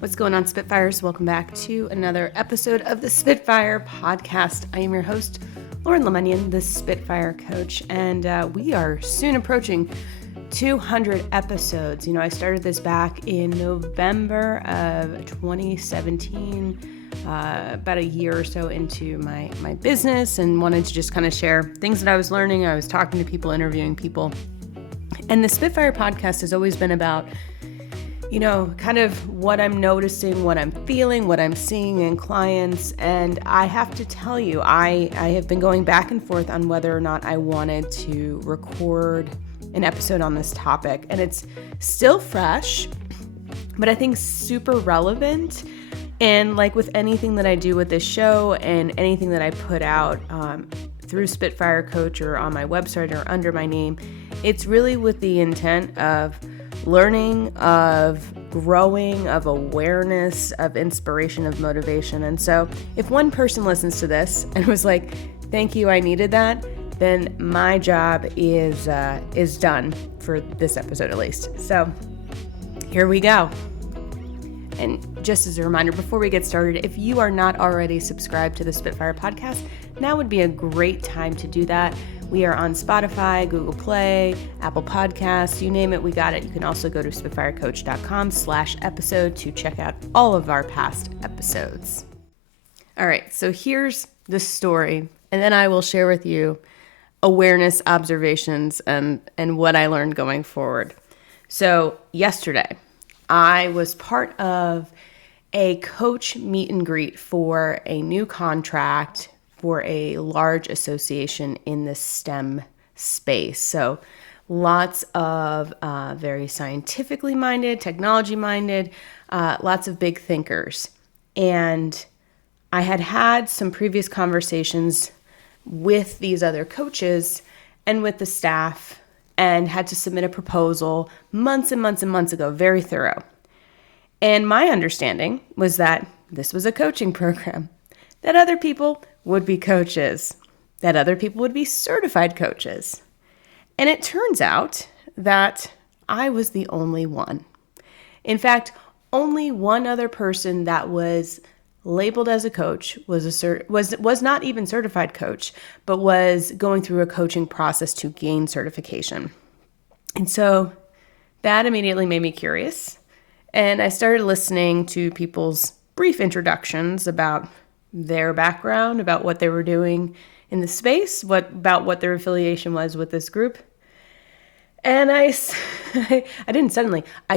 What's going on, Spitfires? Welcome back to another episode of the Spitfire Podcast. I am your host, Lauren LeMunyan, the Spitfire Coach, and we are soon approaching 200 episodes. You know, I started this back in November of 2017, about a year or so into my business, and wanted to just kind of share things that I was learning. I was talking to people, interviewing people, and the Spitfire Podcast has always been about, you know, kind of what I'm noticing, what I'm feeling, what I'm seeing in clients. And I have to tell you, I have been going back and forth on whether or not I wanted to record an episode on this topic. And it's still fresh, but I think super relevant. And like with anything that I do with this show and anything that I put out through Spitfire Coach or on my website or under my name, it's really with the intent of learning, of growing, of awareness, of inspiration, of motivation. And so if one person listens to this and was like, thank you, I needed that, then my job is done for this episode at least. So here we go. And just as a reminder, before we get started, if you are not already subscribed to the Spitfire Podcast, now would be a great time to do that. We are on Spotify, Google Play, Apple Podcasts, you name it, we got it. You can also go to spitfirecoach.com/episode to check out all of our past episodes. All right, so here's the story, and then I will share with you awareness, observations, and what I learned going forward. So yesterday, I was part of a coach meet and greet for a new contract for a large association in the STEM space. So lots of very scientifically minded, technology minded, lots of big thinkers. And I had some previous conversations with these other coaches and with the staff and had to submit a proposal months and months and months ago, very thorough. And my understanding was that this was a coaching program, that other people would be coaches, that other people would be certified coaches. And it turns out that I was the only one. In fact, only one other person that was labeled as a coach was not even certified coach, but was going through a coaching process to gain certification. And so that immediately made me curious. And I started listening to people's brief introductions about their background, about what they were doing in the space, about what their affiliation was with this group. And I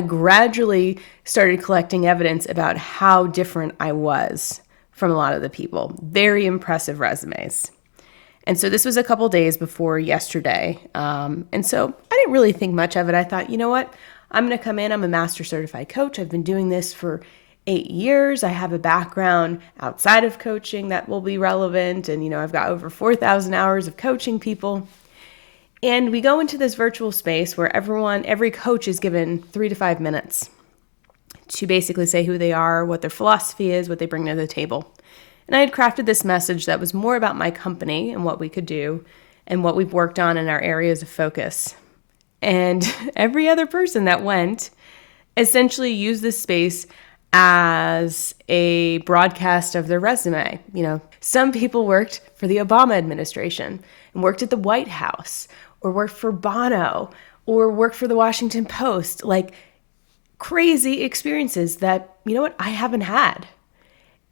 gradually started collecting evidence about how different I was from a lot of the people. Very impressive resumes. And so this was a couple days before yesterday. And so I didn't really think much of it. I thought, you know what? I'm going to come in. I'm a master certified coach. I've been doing this for 8 years. I have a background outside of coaching that will be relevant. And, you know, I've got over 4,000 hours of coaching people. And we go into this virtual space where every coach is given 3 to 5 minutes to basically say who they are, what their philosophy is, what they bring to the table. And I had crafted this message that was more about my company and what we could do and what we've worked on in our areas of focus. And every other person that went essentially used this space as a broadcast of their resume. You know, some people worked for the Obama administration and worked at the White House, or worked for Bono, or worked for the Washington Post, like crazy experiences that, you know what, I haven't had.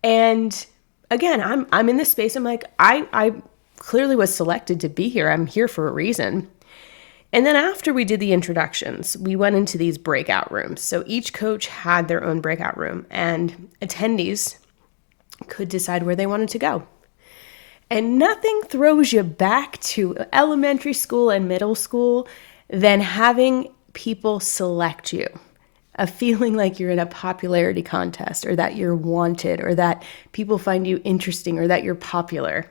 And again, I'm in this space. I'm like, I clearly was selected to be here. I'm here for a reason. And then after we did the introductions, we went into these breakout rooms. So each coach had their own breakout room, and attendees could decide where they wanted to go. And nothing throws you back to elementary school and middle school than having people select you. A feeling like you're in a popularity contest, or that you're wanted, or that people find you interesting, or that you're popular.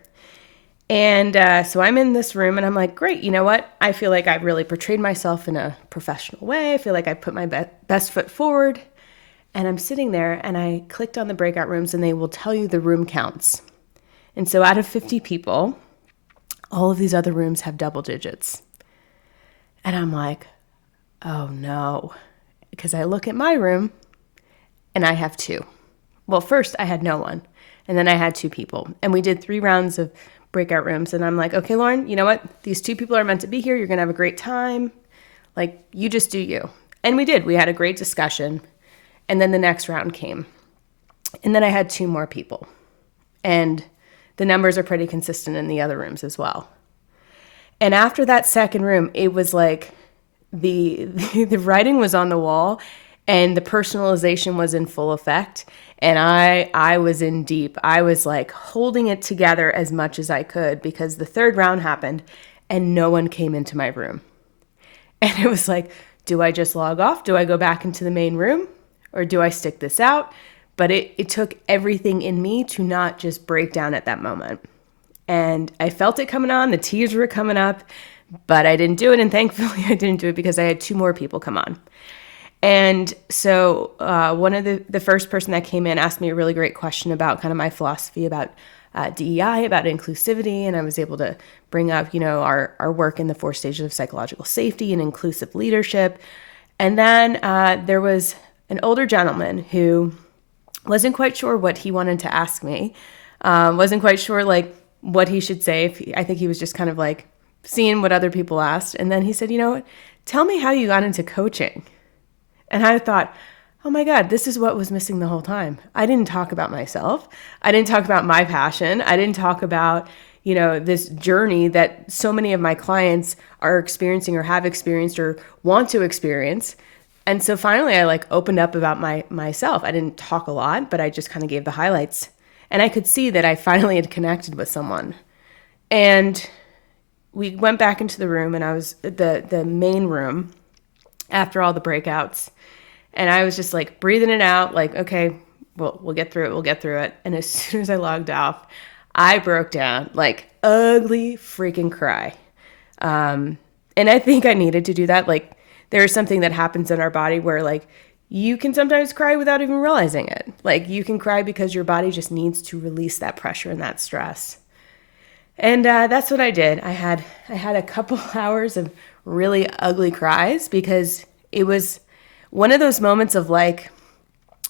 And so I'm in this room and I'm like, great, you know what? I feel like I've really portrayed myself in a professional way. I feel like I put my best foot forward. And I'm sitting there and I clicked on the breakout rooms and they will tell you the room counts. And so out of 50 people, all of these other rooms have double digits. And I'm like, oh no. Because I look at my room and I have 2. Well, first I had no one, and then I had 2 people, and we did 3 rounds of breakout rooms. And I'm like, okay, Lauren, you know what? These 2 people are meant to be here. You're going to have a great time. Like, you just do you. And we did. We had a great discussion. And then the next round came. And then I had 2 more people. And the numbers are pretty consistent in the other rooms as well. And after that second room, it was like the writing was on the wall and the personalization was in full effect. And I was in deep. I was like holding it together as much as I could because the third round happened and no one came into my room. And it was like, do I just log off? Do I go back into the main room? Or do I stick this out? But it took everything in me to not just break down at that moment. And I felt it coming on. The tears were coming up, but I didn't do it. And thankfully I didn't do it because I had 2 more people come on. And so one of the first person that came in asked me a really great question about kind of my philosophy about DEI, about inclusivity. And I was able to bring up, our work in the 4 stages of psychological safety and inclusive leadership. And then there was an older gentleman who wasn't quite sure what he wanted to ask me, wasn't quite sure like what he should say. I think he was just kind of like seeing what other people asked. And then he said, tell me how you got into coaching. And I thought, oh my God, this is what was missing the whole time. I didn't talk about myself. I didn't talk about my passion. I didn't talk about, this journey that so many of my clients are experiencing or have experienced or want to experience. And so finally I opened up about myself. I didn't talk a lot, but I just kind of gave the highlights. And I could see that I finally had connected with someone. And we went back into the room, and I was the main room after all the breakouts. And I was just like breathing it out, like, okay, we'll get through it. We'll get through it. And as soon as I logged off, I broke down like ugly freaking cry. And I think I needed to do that. Like, there's something that happens in our body where like you can sometimes cry without even realizing it. Like, you can cry because your body just needs to release that pressure and that stress. And that's what I did. I had a couple hours of really ugly cries because it was one of those moments of like,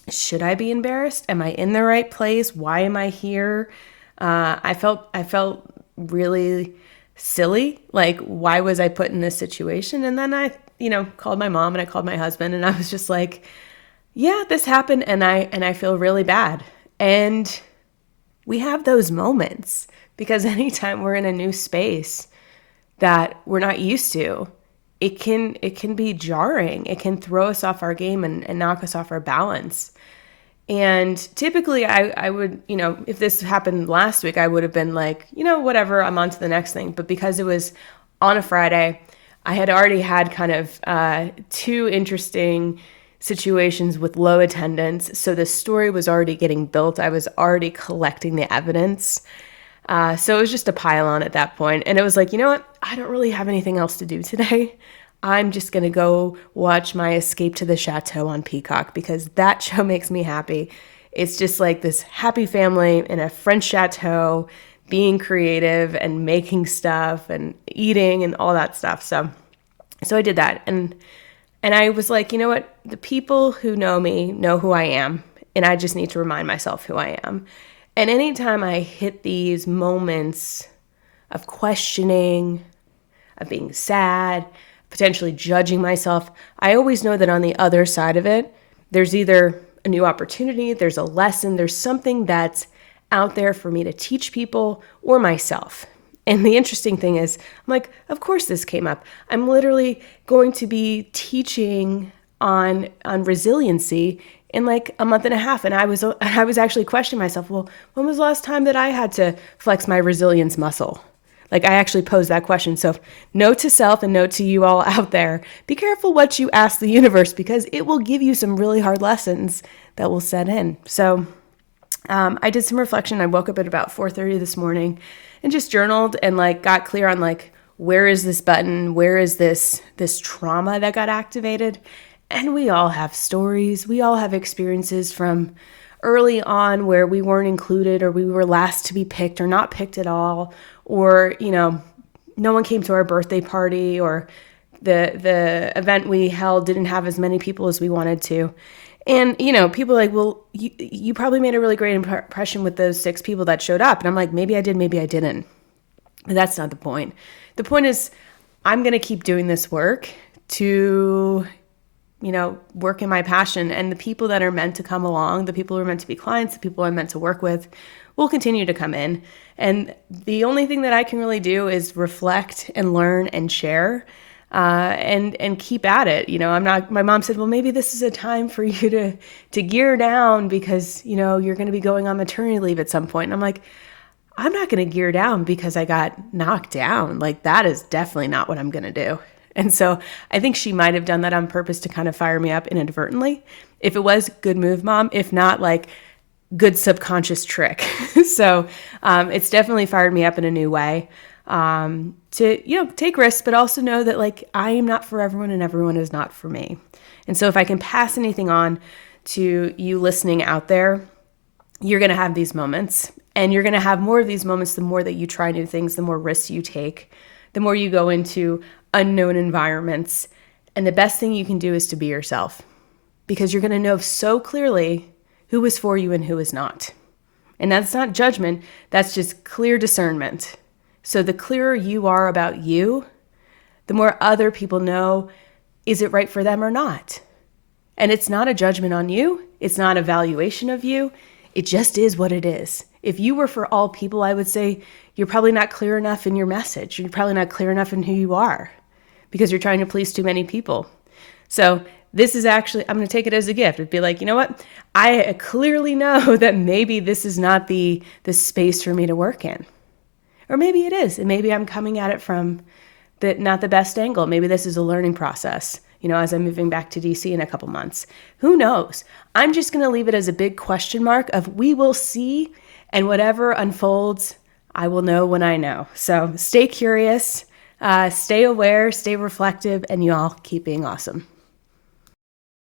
should I be embarrassed? Am I in the right place? Why am I here? I felt really silly. Like, why was I put in this situation? And then I, called my mom and I called my husband, and I was just like, yeah, this happened. And I feel really bad. And we have those moments because anytime we're in a new space that we're not used to, it can be jarring. It can throw us off our game and knock us off our balance. And typically I would, if this happened last week, I would have been like, whatever, I'm on to the next thing. But because it was on a Friday, I had already had kind of 2 interesting situations with low attendance. So the story was already getting built. I was already collecting the evidence. So it was just a pile on at that point. And it was like, you know what? I don't really have anything else to do today. I'm just going to go watch my Escape to the Chateau on Peacock because that show makes me happy. It's just like this happy family in a French chateau being creative and making stuff and eating and all that stuff. So I did that. And I was like, you know what? The people who know me know who I am, and I just need to remind myself who I am. And anytime I hit these moments of questioning, of being sad, potentially judging myself, I always know that on the other side of it, there's either a new opportunity, there's a lesson, there's something that's out there for me to teach people or myself. And the interesting thing is, I'm like, of course this came up. I'm literally going to be teaching on resiliency in like a month and a half. And I was actually questioning myself, well, when was the last time that I had to flex my resilience muscle? Like, I actually posed that question. So note to self and note to you all out there, be careful what you ask the universe because it will give you some really hard lessons that will set in. So I did some reflection. I woke up at about 4:30 this morning and just journaled and like got clear on like, where is this button? Where is this trauma that got activated? And we all have stories. We all have experiences from early on where we weren't included or we were last to be picked or not picked at all. Or, no one came to our birthday party or the event we held didn't have as many people as we wanted to. And, people are like, well, you probably made a really great impression with those 6 people that showed up. And I'm like, maybe I did, maybe I didn't. But that's not the point. The point is I'm going to keep doing this work to, work in my passion. And the people that are meant to come along, the people who are meant to be clients, the people I'm meant to work with, will continue to come in. And the only thing that I can really do is reflect and learn and share. And keep at it. My mom said, well, maybe this is a time for you to gear down because, you're going to be going on maternity leave at some point. And I'm like, I'm not going to gear down because I got knocked down. Like, that is definitely not what I'm going to do. And so I think she might have done that on purpose to kind of fire me up inadvertently. If it was, good move, Mom. If not, like, good subconscious trick. So it's definitely fired me up in a new way. To take risks, but also know that like I am not for everyone and everyone is not for me. And so if I can pass anything on to you listening out there, you're going to have these moments, and you're going to have more of these moments the more that you try new things, the more risks you take, the more you go into unknown environments. And the best thing you can do is to be yourself, because you're going to know so clearly who is for you and who is not. And that's not judgment, that's just clear discernment. So the clearer you are about you, the more other people know, is it right for them or not? And it's not a judgment on you. It's not a valuation of you. It just is what it is. If you were for all people, I would say you're probably not clear enough in your message. You're probably not clear enough in who you are because you're trying to please too many people. So this is actually, I'm going to take it as a gift. It'd be like, you know what? I clearly know that maybe this is not the space for me to work in. Or maybe it is, and maybe I'm coming at it from not the best angle. Maybe this is a learning process, as I'm moving back to DC in a couple months. Who knows? I'm just going to leave it as a big question mark of we will see, and whatever unfolds, I will know when I know. So stay curious, stay aware, stay reflective, and you all keep being awesome.